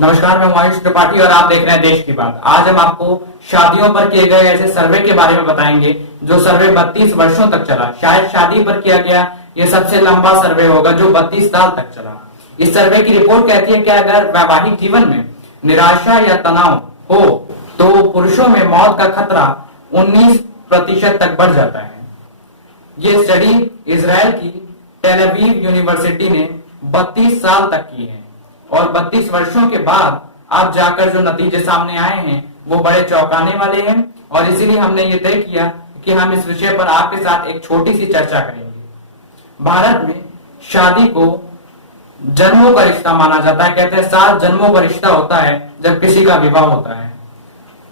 नमस्कार, मैं महेश त्रिपाठी और आप देख रहे हैं देश की बात। आज हम आपको शादियों पर किए गए ऐसे सर्वे के बारे में बताएंगे जो सर्वे 32 वर्षों तक चला। शायद शादी पर किया गया ये सबसे लंबा सर्वे होगा जो 32 साल तक चला। इस सर्वे की रिपोर्ट कहती है कि अगर वैवाहिक जीवन में निराशा या तनाव हो तो पुरुषों में मौत का खतरा 19% तक बढ़ जाता है। ये स्टडी इजराइल की टेल अवीव यूनिवर्सिटी ने 32 साल तक की है और 32 वर्षों के बाद अब जाकर जो नतीजे सामने आए हैं वो बड़े चौंकाने वाले हैं और इसीलिए हमने ये तय किया कि हम इस विषय पर आपके साथ एक छोटी सी चर्चा करेंगे। भारत में शादी को जन्मों का रिश्ता माना जाता है। कहते हैं 7 जन्मों का रिश्ता होता है जब किसी का विवाह होता है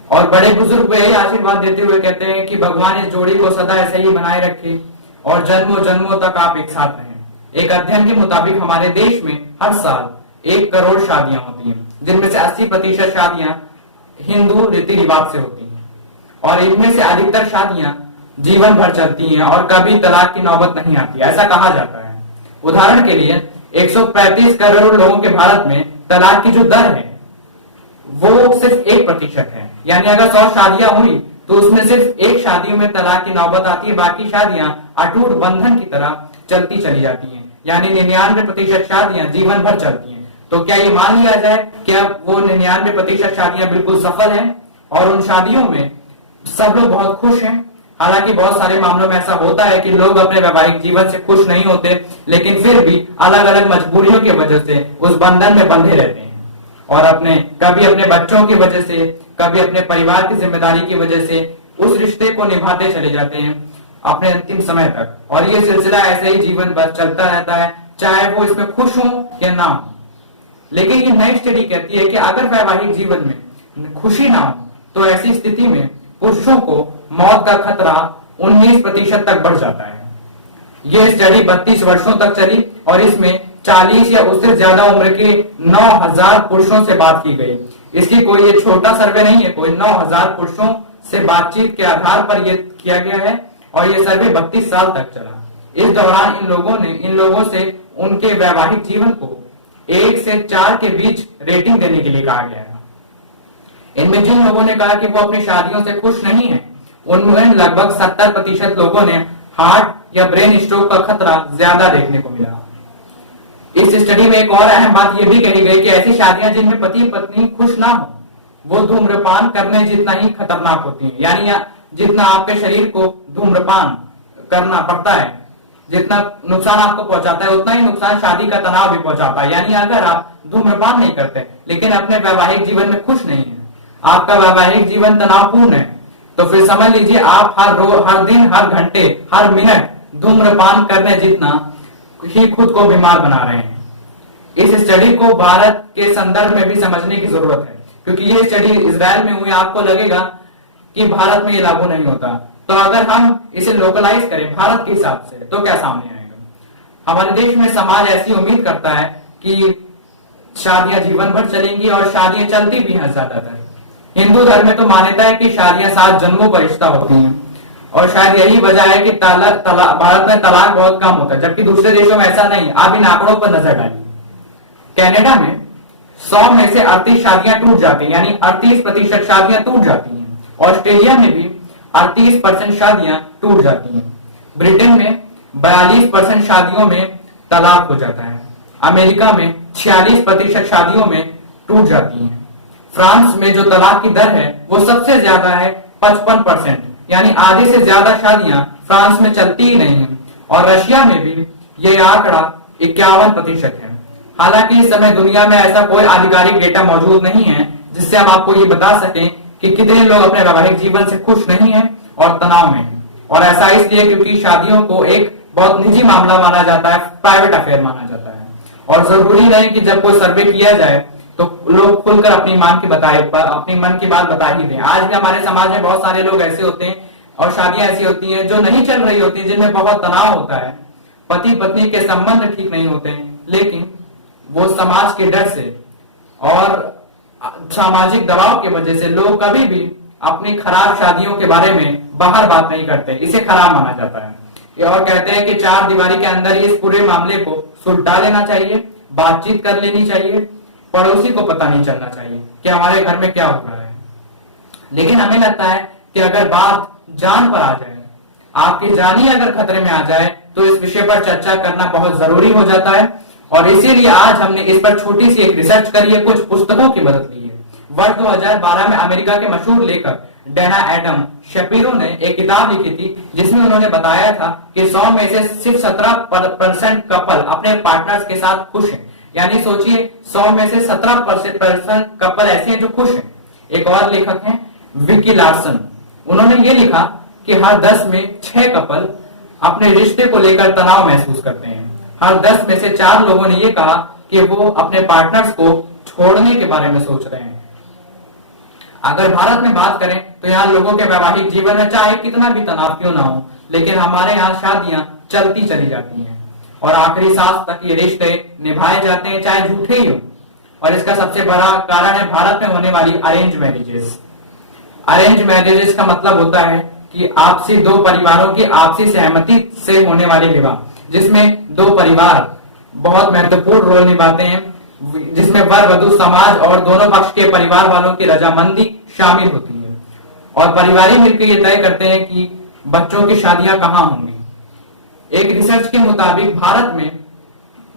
और बड़े बुजुर्ग यही आशीर्वाद देते हुए कहते हैं कि भगवान इस जोड़ी को सदा ऐसे ही बनाए रखे और जन्मों जन्मों तक आप एक साथ रहें। एक अध्ययन के मुताबिक हमारे देश में हर साल 1 करोड़ शादियां होती हैं, जिनमें से 80% शादियां हिंदू रीति रिवाज से होती हैं और इनमें से अधिकतर शादियां जीवन भर चलती हैं और कभी तलाक की नौबत नहीं आती, ऐसा कहा जाता है। उदाहरण के लिए 135 करोड़ लोगों के भारत में तलाक की जो दर है वो सिर्फ 1% है। यानी अगर 100 शादियां हुई तो उसमें सिर्फ 1 शादियों में तलाक की नौबत आती है, बाकी शादियां अटूट बंधन की तरह चलती चली जाती हैं। यानी 99% शादियां जीवन भर चलती हैं। तो क्या ये मान लिया जाए कि अब वो 99% शादियां बिल्कुल सफल हैं और उन शादियों में सब लोग बहुत खुश हैं? हालांकि बहुत सारे मामलों में ऐसा होता है कि लोग अपने वैवाहिक जीवन से खुश नहीं होते, लेकिन फिर भी अलग अलग मजबूरियों की वजह से उस बंधन में बंधे रहते हैं और कभी अपने बच्चों की वजह से, कभी अपने परिवार की जिम्मेदारी की वजह से उस रिश्ते को निभाते चले जाते हैं अपने अंतिम समय तक। और ये सिलसिला ऐसे ही जीवन भर चलता रहता है, चाहे वो इसमें खुश हो या ना हो। लेकिन ये नई स्टडी कहती है कि अगर वैवाहिक जीवन में खुशी ना हो तो ऐसी स्थिति में पुरुषों को मौत का खतरा 19% तक बढ़ जाता है। यह स्टडी 32 वर्षों तक चली और इसमें 40 या उससे ज्यादा उम्र के 9000 पुरुषों से बात की गई। इसकी कोई ये छोटा सर्वे नहीं है, कोई 9000 पुरुषों से बातचीत के आधार पर यह किया गया है और यह सर्वे 32 साल तक चला। इस दौरान इन लोगों से उनके वैवाहिक जीवन को 1 से 4 के बीच रेटिंग देने के लिए कहा गया है। इनमें जिन लोगों ने कहा कि वो अपनी शादियों से खुश नहीं है, उनमें लगभग 70% लोगों ने हार्ट या ब्रेन स्ट्रोक का खतरा ज्यादा देखने को मिला। इस स्टडी में एक और अहम बात यह भी कही गई कि ऐसी शादियां जिनमें पति पत्नी खुश ना हो वो धूम्रपान करने जितना ही खतरनाक होती है। यानी जितना आपके शरीर को धूम्रपान करना पड़ता है, जितना नुकसान आपको पहुंचाता है, उतना ही नुकसान शादी का तनाव भी पहुंचाता है। यानी अगर आप धूम्रपान नहीं करते लेकिन अपने वैवाहिक जीवन में खुश नहीं है, आपका वैवाहिक जीवन तनावपूर्ण है, तो फिर समझ लीजिए आप हर दिन, हर घंटे, हर मिनट धूम्रपान करने जितना ही खुद को बीमार बना रहे हैं। इस स्टडी को भारत के संदर्भ में भी समझने की जरूरत है, क्योंकि ये स्टडी इजराइल में हुई। आपको लगेगा कि भारत में ये लागू नहीं होता, तो अगर हम इसे लोकलाइज करें भारत के हिसाब से तो क्या सामने आएगा? हमारे देश में समाज ऐसी उम्मीद करता है कि शादियां जीवन भर चलेंगी और शादियां चलती भी हैं ज्यादातर। हिंदू धर्म में तो मान्यता है कि शादियां 7 जन्मों का रिश्ता होती हैं और शायद यही वजह है कि भारत में तलाक बहुत कम होता है, जबकि दूसरे देशों में ऐसा नहीं। आप इन आंकड़ों पर नजर डालिए। कनाडा में 100 में से 38 शादियां टूट जाती हैं, यानी 38% शादियां टूट जाती हैं। ऑस्ट्रेलिया में भी 38% शादियां टूट जाती हैं। ब्रिटेन में 42% शादियों में तलाक हो जाता है। अमेरिका में 46% शादियों में टूट जाती हैं। फ्रांस में जो तलाक की दर है वो सबसे ज्यादा है, 55%, यानी आधे से ज्यादा शादियां फ्रांस में चलती ही नहीं है। और रशिया में भी ये आंकड़ा 51% है। हालांकि इस समय दुनिया में ऐसा कोई आधिकारिक डेटा मौजूद नहीं है जिससे हम आपको ये बता सकें कि कितने लोग अपने वैवाहिक जीवन से खुश नहीं हैं और तनाव में हैं। और ऐसा इसलिए क्योंकि शादियों को एक बहुत निजी मामला माना जाता है, प्राइवेट अफेयर माना जाता है। और जरूरी नहीं कि जब कोई सर्वे किया जाए तो लोग खुलकर अपनी मन की बात बता ही दें। आज भी हमारे समाज में बहुत सारे लोग ऐसे होते हैं और शादियां ऐसी होती हैं जो नहीं चल रही होती, जिनमें बहुत तनाव होता है, पति पत्नी के संबंध ठीक नहीं होते हैं, लेकिन वो समाज के डर से और सामाजिक दबाव की वजह से लोग कभी भी अपनी खराब शादियों के बारे में बाहर बात नहीं करते। इसे खराब माना जाता है और कहते हैं कि 4 दीवारी के अंदर इस पूरे मामले को सुलटा लेना चाहिए, बातचीत कर लेनी चाहिए पड़ोसी को पता नहीं चलना चाहिए कि हमारे घर में क्या हो रहा है। लेकिन हमें लगता है कि अगर बात जान पर आ जाए, आपकी जान ही अगर खतरे में आ जाए, तो इस विषय पर चर्चा करना बहुत जरूरी हो जाता है। और इसीलिए आज हमने इस पर छोटी सी एक रिसर्च करी है, कुछ पुस्तकों की मदद ली है। वर्ष 2012 में अमेरिका के मशहूर लेखक डेना एडम शेपिरो ने एक किताब लिखी थी, जिसमें उन्होंने बताया था कि 100 में से सिर्फ 17% कपल अपने पार्टनर्स के साथ खुश हैं। यानी सोचिए, 100 में से 17% कपल ऐसे हैं जो खुश हैं। एक और लेखक हैं विकी लार्सन, उन्होंने ये लिखा कि हर 10 में 6 कपल अपने रिश्ते को लेकर तनाव महसूस करते हैं। हर 10 में से 4 लोगों ने ये कहा कि वो अपने पार्टनर्स को छोड़ने के बारे में सोच रहे हैं। अगर भारत में बात करें तो यहाँ लोगों के वैवाहिक जीवन में चाहे कितना भी तनाव क्यों ना हो, लेकिन हमारे यहाँ शादियां चलती चली जाती हैं और आखिरी सांस तक ये रिश्ते निभाए जाते हैं, चाहे झूठे ही हो। और इसका सबसे बड़ा कारण है भारत में होने वाली अरेंज मैरिजेस। अरेंज मैरिजेस का मतलब होता है कि आपसी दो परिवारों की आपसी सहमति से होने वाले विवाह, जिसमें दो परिवार बहुत महत्वपूर्ण रोल निभाते हैं, जिसमें वर वधू समाज और दोनों पक्ष के परिवार वालों की रजामंदी शामिल होती है। और परिवार मिलकर ये तय करते हैं कि बच्चों की शादियां कहाँ होंगी। एक रिसर्च के मुताबिक भारत में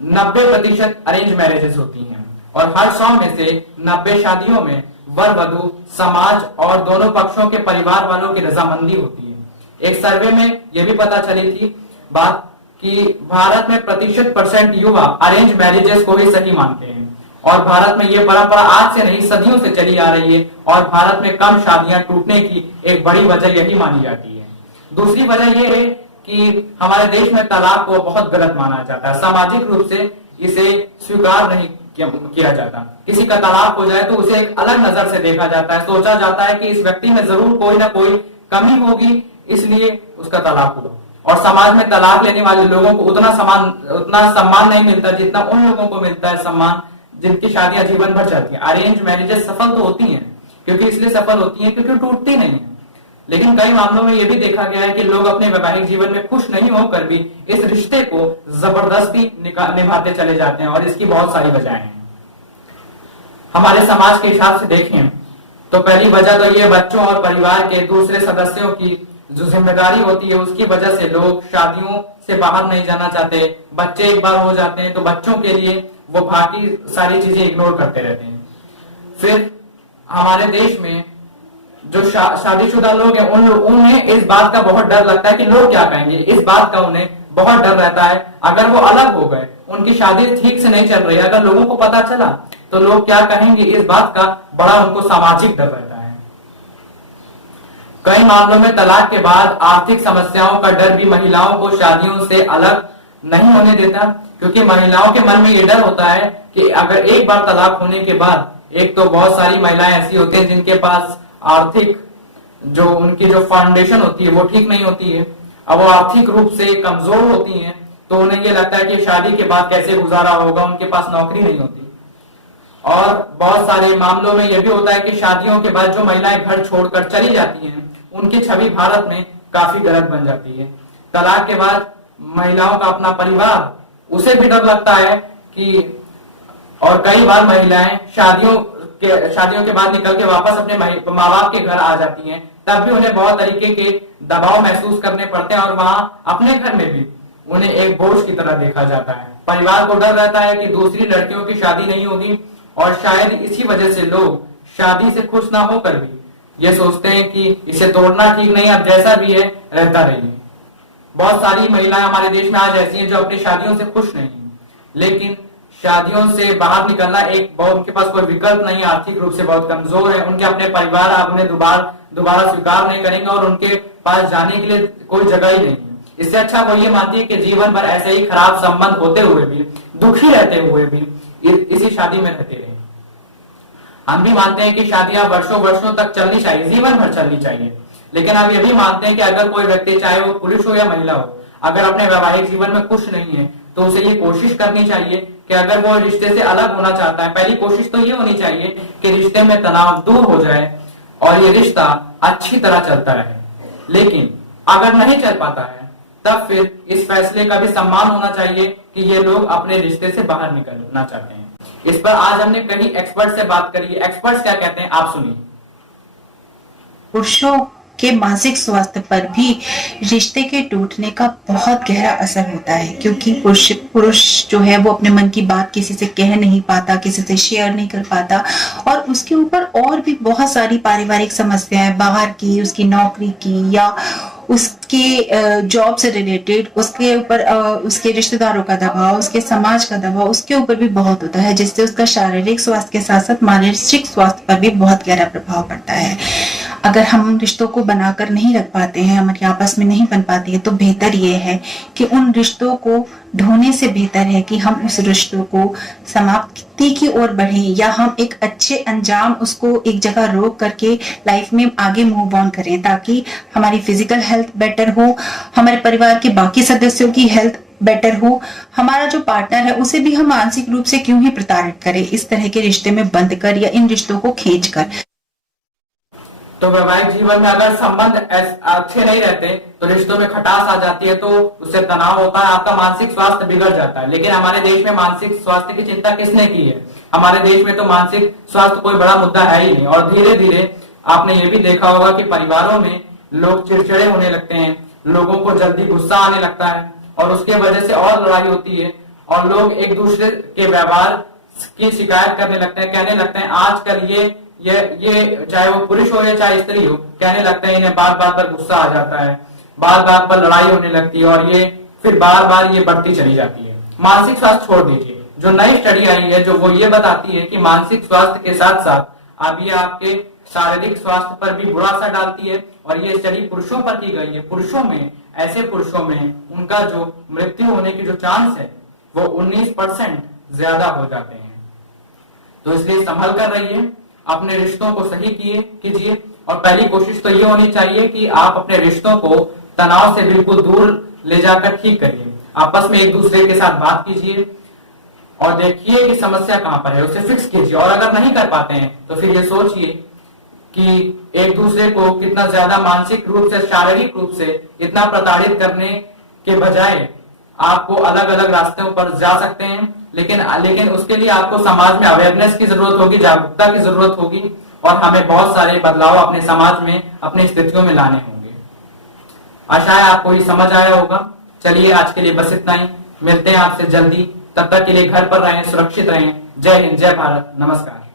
90% अरेंज मैरिजेस होती हैं और हर 100 में से 90 शादियों में वर वधू समाज और दोनों पक्षों के परिवार वालों की रजामंदी होती है। एक सर्वे में यह भी पता चली थी बात कि भारत में % युवा अरेंज मैरिजेस को ही सही मानते हैं और भारत में ये परंपरा आज से नहीं सदियों से चली आ रही है और भारत में कम शादियां टूटने की एक बड़ी वजह यही मानी जाती है। दूसरी वजह यह है कि हमारे देश में तलाक को बहुत गलत माना जाता है। सामाजिक रूप से इसे स्वीकार नहीं किया जाता। किसी का तलाक हो जाए तो उसे एक अलग नजर से देखा जाता है, सोचा जाता है कि इस व्यक्ति में जरूर कोई ना कोई कमी होगी, इसलिए उसका तलाक हुआ। और समाज में तलाक लेने वाले लोगों को उतना सम्मान नहीं मिलता जितना उन लोगों को मिलता है सम्मान जिनकी शादियां जीवन भर चलती हैं। अरेंज मैरिजेस सफल तो होती हैं, क्योंकि इसलिए सफल होती हैं क्योंकि टूटती नहीं है। लेकिन कई मामलों में यह भी देखा गया है कि लोग अपने वैवाहिक जीवन में खुश नहीं होकर भी इस रिश्ते को जबरदस्ती निभाते चले जाते हैं और इसकी बहुत सारी वजहें हैं। हमारे समाज के हिसाब से देखें तो पहली वजह तो ये बच्चों और परिवार के दूसरे सदस्यों की जो जिम्मेदारी होती है, उसकी वजह से लोग शादियों से बाहर नहीं जाना चाहते। बच्चे एक बार हो जाते हैं तो बच्चों के लिए वो बाकी सारी चीजें इग्नोर करते रहते हैं। फिर हमारे देश में जो शादीशुदा लोग हैं उन्हें इस बात का बहुत डर लगता है कि लोग क्या कहेंगे। इस बात का उन्हें बहुत डर रहता है, अगर वो अलग हो गए, उनकी शादी ठीक से नहीं चल रही, अगर लोगों को पता चला तो लोग क्या कहेंगे, इस बात का बड़ा उनको सामाजिक डर रहता है। कई मामलों में तलाक के बाद आर्थिक समस्याओं का डर भी महिलाओं को शादियों से अलग नहीं होने देता, क्योंकि महिलाओं के मन में ये डर होता है कि अगर एक बार तलाक होने के बाद, एक तो बहुत सारी महिलाएं ऐसी होती हैं जिनके पास आर्थिक जो उनकी जो फाउंडेशन होती है वो ठीक नहीं होती है, अब वो आर्थिक रूप से कमजोर होती हैं, तो उन्हें ये लगता है कि शादी के बाद कैसे गुजारा होगा, उनके पास नौकरी नहीं होती। और बहुत सारे मामलों में यह भी होता है कि शादियों के बाद जो महिलाएं घर छोड़कर चली जाती हैं, उनकी छवि भारत में काफी गलत बन जाती है। तलाक के बाद महिलाओं का अपना परिवार, उसे भी डर लगता है कि, और कई बार महिलाएं शादियों के बाद निकल के वापस अपने माँ बाप के घर आ जाती हैं, तब भी उन्हें बहुत तरीके के दबाव महसूस करने पड़ते हैं और वहां अपने घर में भी उन्हें एक बोझ की तरह देखा जाता है। परिवार को डर रहता है कि दूसरी लड़कियों की शादी नहीं होगी और शायद इसी वजह से लोग शादी से खुश ना होकर भी ये सोचते हैं कि इसे तोड़ना ठीक नहीं, अब जैसा भी है रहता रहिए। बहुत सारी महिलाएं हमारे देश में आज ऐसी हैं जो अपनी शादियों से खुश नहीं, लेकिन शादियों से बाहर निकलना उनके पास कोई विकल्प नहीं है, आर्थिक रूप से बहुत कमजोर है, उनके अपने परिवार अब उन्हें दोबारा स्वीकार नहीं करेंगे और उनके पास जाने के लिए कोई जगह ही नहीं है। इससे अच्छा वो ये मानती है कि जीवन भर ऐसे ही खराब संबंध होते हुए भी, दुखी रहते हुए भी इसी शादी में रहते रहे। हम भी मानते हैं कि शादियां वर्षों वर्षों तक चलनी चाहिए, जीवन भर चलनी चाहिए, लेकिन हम ये भी मानते हैं कि अगर कोई व्यक्ति, चाहे वो पुरुष हो या महिला हो, अगर अपने वैवाहिक जीवन में खुश नहीं है तो उसे ये कोशिश करनी चाहिए कि अगर वो रिश्ते से अलग होना चाहता है, पहली कोशिश तो ये होनी चाहिए कि रिश्ते में तनाव दूर हो जाए और ये रिश्ता अच्छी तरह चलता रहे। लेकिन अगर नहीं चल पाता है तब फिर इस फैसले का भी सम्मान होना चाहिए कि ये लोग अपने रिश्ते से बाहर निकलना चाहते हैं। इस पर आज हमने कई एक्सपर्ट से बात करी है। एक्सपर्ट्स क्या कहते हैं आप सुनिए। पुरुषों के मानसिक स्वास्थ्य पर भी रिश्ते के टूटने का बहुत गहरा असर होता है, क्योंकि पुरुष जो है वो अपने मन की बात किसी से कह नहीं पाता, किसी से शेयर नहीं कर पाता, और उसके ऊपर और भी बहुत सारी पारिवारिक समस्याएं, बाहर की, उसकी नौकरी की, या उसके जॉब से रिलेटेड, उसके ऊपर उसके रिश्तेदारों का दबाव, उसके समाज का दबाव उसके ऊपर भी बहुत होता है, जिससे उसका शारीरिक स्वास्थ्य के साथ साथ मानसिक स्वास्थ्य पर भी बहुत गहरा प्रभाव पड़ता है। अगर हम रिश्तों को बनाकर नहीं रख पाते हैं, हमारी आपस में नहीं बन पाती है, तो बेहतर ये है कि उन रिश्तों को ढोने से बेहतर है कि हम उस रिश्तों को समाप्ति की ओर बढ़ें, या हम एक अच्छे अंजाम उसको एक जगह रोक करके लाइफ में आगे मूव ऑन करें, ताकि हमारी फिजिकल हेल्थ बेटर हो, हमारे परिवार के बाकी सदस्यों की हेल्थ बेटर हो, हमारा जो पार्टनर है उसे भी हम मानसिक रूप से क्यों ही प्रताड़ित करें इस तरह के रिश्ते में बंद कर, या इन रिश्तों को खींच कर। तो वैवाहिक जीवन में अगर संबंध अच्छे नहीं रहते तो रिश्तों में खटास आ जाती है, तो उससे तनाव होता है, आपका मानसिक स्वास्थ्य बिगड़ जाता है। लेकिन हमारे देश में मानसिक स्वास्थ्य की चिंता किसने की है? हमारे देश में तो मानसिक स्वास्थ्य कोई बड़ा मुद्दा है ही नहीं। और धीरे धीरे आपने ये भी देखा होगा कि परिवारों में लोग चिड़चिड़े होने लगते हैं, लोगों को जल्दी गुस्सा आने लगता है, और उसके वजह से और लड़ाई होती है, और लोग एक दूसरे के व्यवहार की शिकायत करने लगते हैं, कहने लगते हैं आजकल ये चाहे वो पुरुष हो या चाहे स्त्री हो, कहने लगते हैं इन्हें बार बार पर गुस्सा आ जाता है, बार बार पर लड़ाई होने लगती है, और ये फिर बार बार ये बढ़ती चली जाती है। मानसिक स्वास्थ्य छोड़ दीजिए, जो नई स्टडी आई है जो वो ये बताती है कि मानसिक स्वास्थ्य के साथ साथ अब ये आपके शारीरिक स्वास्थ्य पर भी बुरा असर डालती है। और ये स्टडी पुरुषों पर की गई है। पुरुषों में, ऐसे पुरुषों में उनका जो मृत्यु होने की जो चांस है वो 19% ज्यादा हो जाते हैं। तो इसलिए संभल कर रहिए, अपने रिश्तों को सही कीजिए, और पहली कोशिश तो ये होनी चाहिए कि आप अपने रिश्तों को तनाव से बिल्कुल दूर ले जाकर ठीक करिए। आपस में एक दूसरे के साथ बात कीजिए और देखिए कि समस्या कहां पर है, उसे फिक्स कीजिए। और अगर नहीं कर पाते हैं तो फिर ये सोचिए कि एक दूसरे को कितना ज्यादा मानसिक रूप से, शारीरिक रूप से इतना प्रताड़ित करने के बजाय आपको अलग अलग रास्तों पर जा सकते हैं। लेकिन उसके लिए आपको समाज में अवेयरनेस की जरूरत होगी, जागरूकता की जरूरत होगी, और हमें बहुत सारे बदलाव अपने समाज में, अपनी स्थितियों में लाने होंगे। आशा है आपको ये समझ आया होगा। चलिए आज के लिए बस इतना ही, मिलते हैं आपसे जल्दी। तब तक के लिए घर पर रहें, सुरक्षित रहें। जय हिंद, जय भारत, नमस्कार।